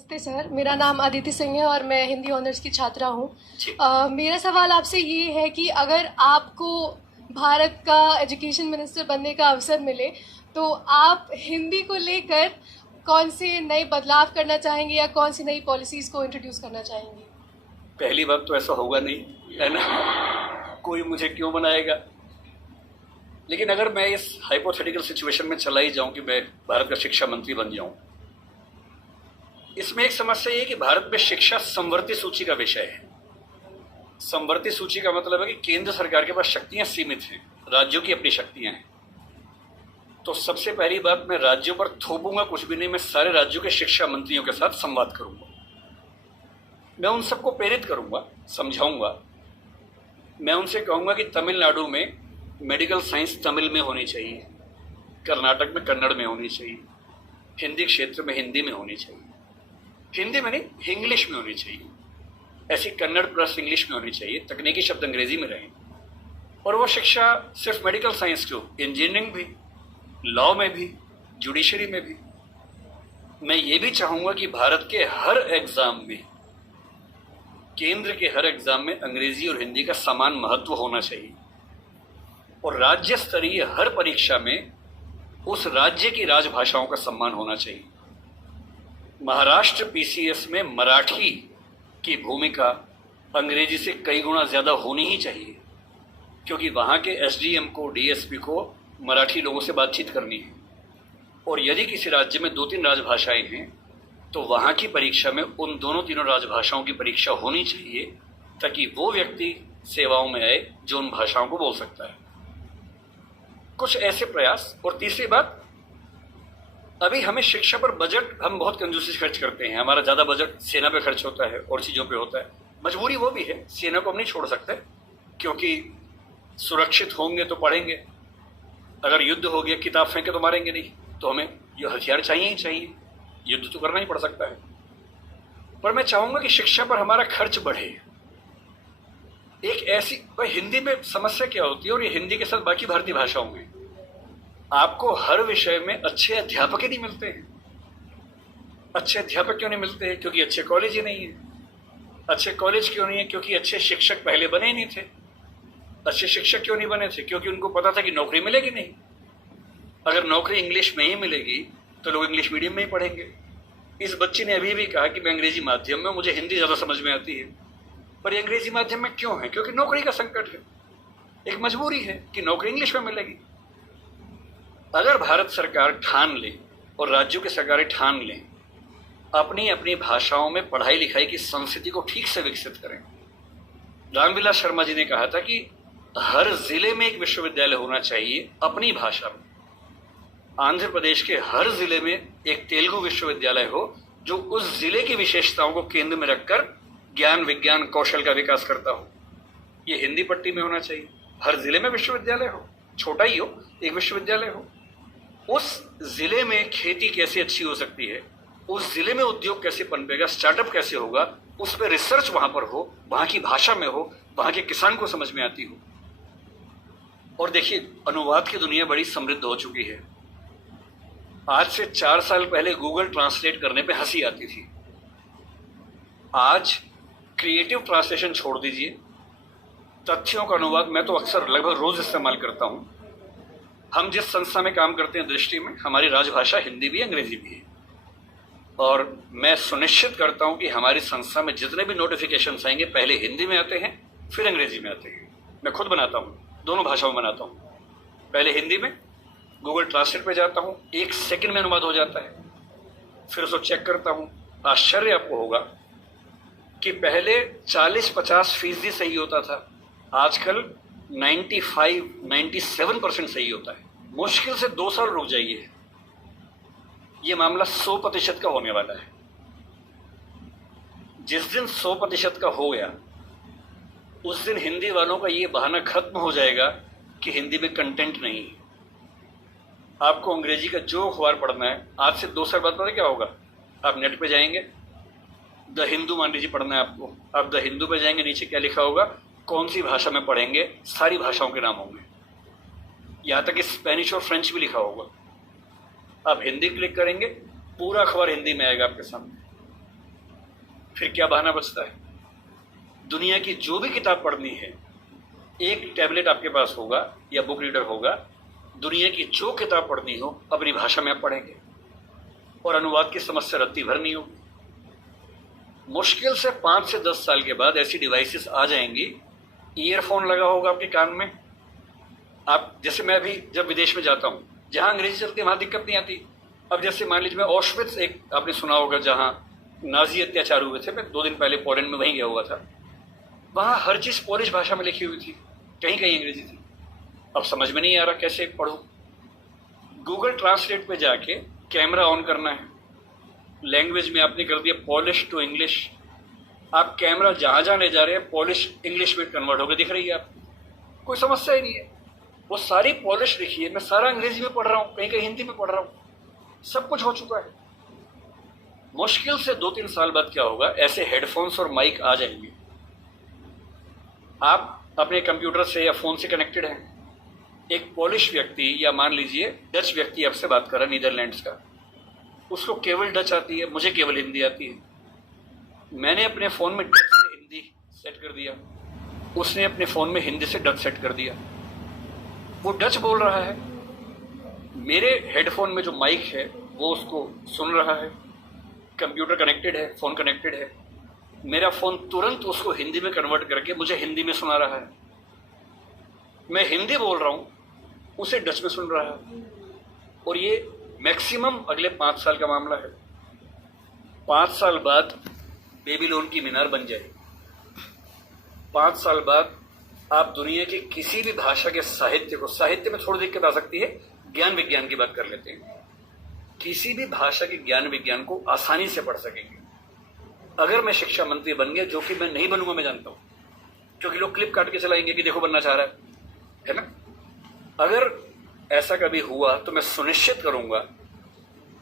नमस्ते सर, मेरा नाम अदिति सिंह है और मैं हिंदी ऑनर्स की छात्रा हूँ। मेरा सवाल आपसे ये है कि अगर आपको भारत का एजुकेशन मिनिस्टर बनने का अवसर मिले तो आप हिंदी को लेकर कौन से नए बदलाव करना चाहेंगे या कौन सी नई पॉलिसीज को इंट्रोड्यूस करना चाहेंगे? पहली बात तो ऐसा होगा नहीं, है ना। कोई मुझे क्यों बनाएगा। लेकिन अगर मैं इस हाइपोथेटिकल सिचुएशन में चला ही जाऊं कि मैं भारत का शिक्षा मंत्री बन जाऊं, इसमें एक समस्या ये है कि भारत में शिक्षा समवर्ती सूची का विषय है। समवर्ती सूची का मतलब है कि केंद्र सरकार के पास शक्तियां सीमित हैं, राज्यों की अपनी शक्तियां हैं। तो सबसे पहली बात, मैं राज्यों पर थोपूंगा कुछ भी नहीं, मैं सारे राज्यों के शिक्षा मंत्रियों के साथ संवाद करूंगा। मैं उन सबको प्रेरित करूंगा, समझाऊंगा। मैं उनसे कहूंगा कि तमिलनाडु में मेडिकल साइंस तमिल में होनी चाहिए, कर्नाटक में कन्नड़ में होनी चाहिए, हिंदी क्षेत्र में हिंदी में होनी चाहिए, हिंदी में नहीं इंग्लिश में होनी चाहिए, ऐसी कन्नड़ प्लस इंग्लिश में होनी चाहिए, तकनीकी शब्द अंग्रेजी में रहें। और वो शिक्षा सिर्फ मेडिकल साइंस क्यों, इंजीनियरिंग भी, लॉ में भी, जुडिशरी में भी। मैं ये भी चाहूंगा कि भारत के हर एग्जाम में, केंद्र के हर एग्जाम में अंग्रेजी और हिंदी का समान महत्व होना चाहिए। और राज्य स्तरीय हर परीक्षा में उस राज्य की राजभाषाओं का सम्मान होना चाहिए। महाराष्ट्र पीसीएस में मराठी की भूमिका अंग्रेजी से कई गुना ज्यादा होनी ही चाहिए, क्योंकि वहां के एसडीएम को, डीएसपी को मराठी लोगों से बातचीत करनी है। और यदि किसी राज्य में 2-3 राजभाषाएं हैं तो वहां की परीक्षा में उन दोनों तीनों राजभाषाओं की परीक्षा होनी चाहिए, ताकि वो व्यक्ति सेवाओं में आए जो उन भाषाओं को बोल सकता है। कुछ ऐसे प्रयास। और तीसरी बात, अभी हमें शिक्षा पर बजट हम बहुत कंजूसी से खर्च करते हैं। हमारा ज्यादा बजट सेना पे खर्च होता है और चीजों पे होता है। मजबूरी वो भी है, सेना को हम नहीं छोड़ सकते, क्योंकि सुरक्षित होंगे तो पढ़ेंगे। अगर युद्ध हो गया, किताब फेंके तो मारेंगे नहीं, तो हमें ये हथियार चाहिए ही चाहिए, युद्ध तो करना ही पड़ सकता है। पर मैं चाहूंगा कि शिक्षा पर हमारा खर्च बढ़े। एक ऐसी हिंदी में समस्या क्या होती है, और ये हिंदी के साथ बाकी भारतीय भाषाओं में, आपको हर विषय में अच्छे अध्यापक ही नहीं मिलते हैं। अच्छे अध्यापक क्यों नहीं मिलते हैं? क्योंकि अच्छे कॉलेज ही नहीं है। अच्छे कॉलेज क्यों नहीं है? क्योंकि अच्छे शिक्षक पहले बने ही नहीं थे। अच्छे शिक्षक क्यों नहीं बने थे? क्योंकि उनको पता था कि नौकरी मिलेगी नहीं। अगर नौकरी इंग्लिश में ही मिलेगी तो लोग इंग्लिश मीडियम में ही पढ़ेंगे। इस बच्ची ने अभी भी कहा कि मैं अंग्रेजी माध्यम में, मुझे हिंदी ज्यादा समझ में आती है। पर ये अंग्रेजी माध्यम में क्यों है? क्योंकि नौकरी का संकट है, एक मजबूरी है कि नौकरी इंग्लिश में मिलेगी। अगर भारत सरकार ठान ले और राज्यों की सरकारें ठान लें, अपनी अपनी भाषाओं में पढ़ाई लिखाई की संस्कृति को ठीक से विकसित करें। रामविलास शर्मा जी ने कहा था कि हर जिले में एक विश्वविद्यालय होना चाहिए अपनी भाषा में। आंध्र प्रदेश के हर जिले में एक तेलुगु विश्वविद्यालय हो, जो उस जिले की विशेषताओं को केंद्र में रखकर ज्ञान, विज्ञान, कौशल का विकास करता हो। ये हिंदी पट्टी में होना चाहिए। हर जिले में विश्वविद्यालय हो, छोटा ही हो, एक विश्वविद्यालय हो। उस जिले में खेती कैसे अच्छी हो सकती है, उस जिले में उद्योग कैसे पनपेगा, स्टार्टअप कैसे होगा, उस पर रिसर्च वहां पर हो, वहां की भाषा में हो, वहां के किसान को समझ में आती हो। और देखिए, अनुवाद की दुनिया बड़ी समृद्ध हो चुकी है। आज से 4 साल पहले गूगल ट्रांसलेट करने पे हंसी आती थी। आज क्रिएटिव ट्रांसलेशन छोड़ दीजिए, तथ्यों का अनुवाद मैं तो अक्सर लगभग रोज इस्तेमाल करता हूं। हम जिस संस्था में काम करते हैं दृष्टि में, हमारी राजभाषा हिंदी भी, अंग्रेजी भी है। और मैं सुनिश्चित करता हूं कि हमारी संस्था में जितने भी नोटिफिकेशन आएंगे पहले हिंदी में आते हैं, फिर अंग्रेजी में आते हैं। मैं खुद बनाता हूं, दोनों भाषाओं में बनाता हूं। पहले हिंदी में, गूगल ट्रांसलेट पे जाता हूं, 1 सेकंड में अनुवाद हो जाता है। फिर उसको चेक करता हूं। आश्चर्य आपको होगा कि पहले 40-50% सही होता था, आजकल 95-97% सही होता है। मुश्किल से 2 साल रुक जाइए, ये मामला 100% का होने वाला है। जिस दिन 100% का हो गया, उस दिन हिंदी वालों का ये बहाना खत्म हो जाएगा कि हिंदी में कंटेंट नहीं है। आपको अंग्रेजी का जो अखबार पढ़ना है, आज से 2 साल बाद पता क्या होगा? आप नेट पे जाएंगे, द हिंदू मान लीजिए पढ़ना है आपको, आप द हिंदू पे जाएंगे, नीचे क्या लिखा होगा, कौन सी भाषा में पढ़ेंगे, सारी भाषाओं के नाम होंगे, यहां तक कि स्पेनिश और फ्रेंच भी लिखा होगा। आप हिंदी क्लिक करेंगे, पूरा अखबार हिंदी में आएगा आपके सामने। फिर क्या बहाना बचता है? दुनिया की जो भी किताब पढ़नी है, एक टैबलेट आपके पास होगा या बुक रीडर होगा, दुनिया की जो किताब पढ़नी हो अपनी भाषा में आप पढ़ेंगे और अनुवाद की समस्या रत्ती भर नहीं होगी। मुश्किल से 5 से 10 साल के बाद ऐसी डिवाइसेस आ जाएंगी, ईयरफोन लगा होगा आपके कान में। आप जैसे मैं भी जब विदेश में जाता हूँ, जहाँ अंग्रेजी चलती है वहाँ दिक्कत नहीं आती। अब जैसे मान लीजिए मैं ऑशविट्स, एक आपने सुना होगा जहाँ नाजी अत्याचार हुए थे, मैं 2 दिन पहले पोलैंड में वहीं गया हुआ था। वहाँ हर चीज़ पोलिश भाषा में लिखी हुई थी, कहीं कहीं अंग्रेजी थी। अब समझ में नहीं आ रहा कैसे पढ़ूं। गूगल ट्रांसलेट पे जाके कैमरा ऑन करना है, लैंग्वेज में आपने कर दिया पॉलिश टू इंग्लिश। आप कैमरा जहाँ जहाँ ले जा रहे हैं पॉलिश इंग्लिश में कन्वर्ट होकर दिख रही है आपको, कोई समस्या ही नहीं है। वो सारी पॉलिश लिखी है, मैं सारा अंग्रेजी में पढ़ रहा हूँ, कहीं कहीं हिंदी में पढ़ रहा हूँ, सब कुछ हो चुका है। मुश्किल से 2-3 साल बाद क्या होगा, ऐसे हेडफोन्स और माइक आ जाएंगे। आप अपने कंप्यूटर से या फोन से कनेक्टेड हैं, एक पॉलिश व्यक्ति या मान लीजिए डच व्यक्ति आपसे बात कर रहा है नीदरलैंड्स का, उसको केवल डच आती है, मुझे केवल हिंदी आती है। मैंने अपने फ़ोन में डच से हिंदी सेट कर दिया, उसने अपने फ़ोन में हिंदी से डच सेट कर दिया। वो डच बोल रहा है, मेरे हेडफोन में जो माइक है वो उसको सुन रहा है, कंप्यूटर कनेक्टेड है, फ़ोन कनेक्टेड है, मेरा फ़ोन तुरंत उसको हिंदी में कन्वर्ट करके मुझे हिंदी में सुना रहा है। मैं हिंदी बोल रहा हूँ, उसे डच में सुन रहा है। और ये मैक्सिमम अगले 5 साल का मामला है। 5 साल बाद बेबीलोन की मीनार बन जाएगी। 5 साल बाद आप दुनिया की किसी भी भाषा के साहित्य को, साहित्य में थोड़ी दिक्कत आ सकती है, ज्ञान विज्ञान की बात कर लेते हैं, किसी भी भाषा के ज्ञान विज्ञान को आसानी से पढ़ सकेंगे। अगर मैं शिक्षा मंत्री बन गया, जो कि मैं नहीं बनूंगा, मैं जानता हूं, क्योंकि लोग क्लिप काट के चलाएंगे कि देखो बनना चाह रहा है ना। अगर ऐसा कभी हुआ तो मैं सुनिश्चित करूंगा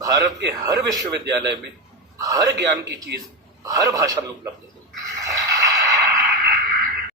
भारत के हर विश्वविद्यालय में हर ज्ञान की चीज हर भाषा में उपलब्ध हो।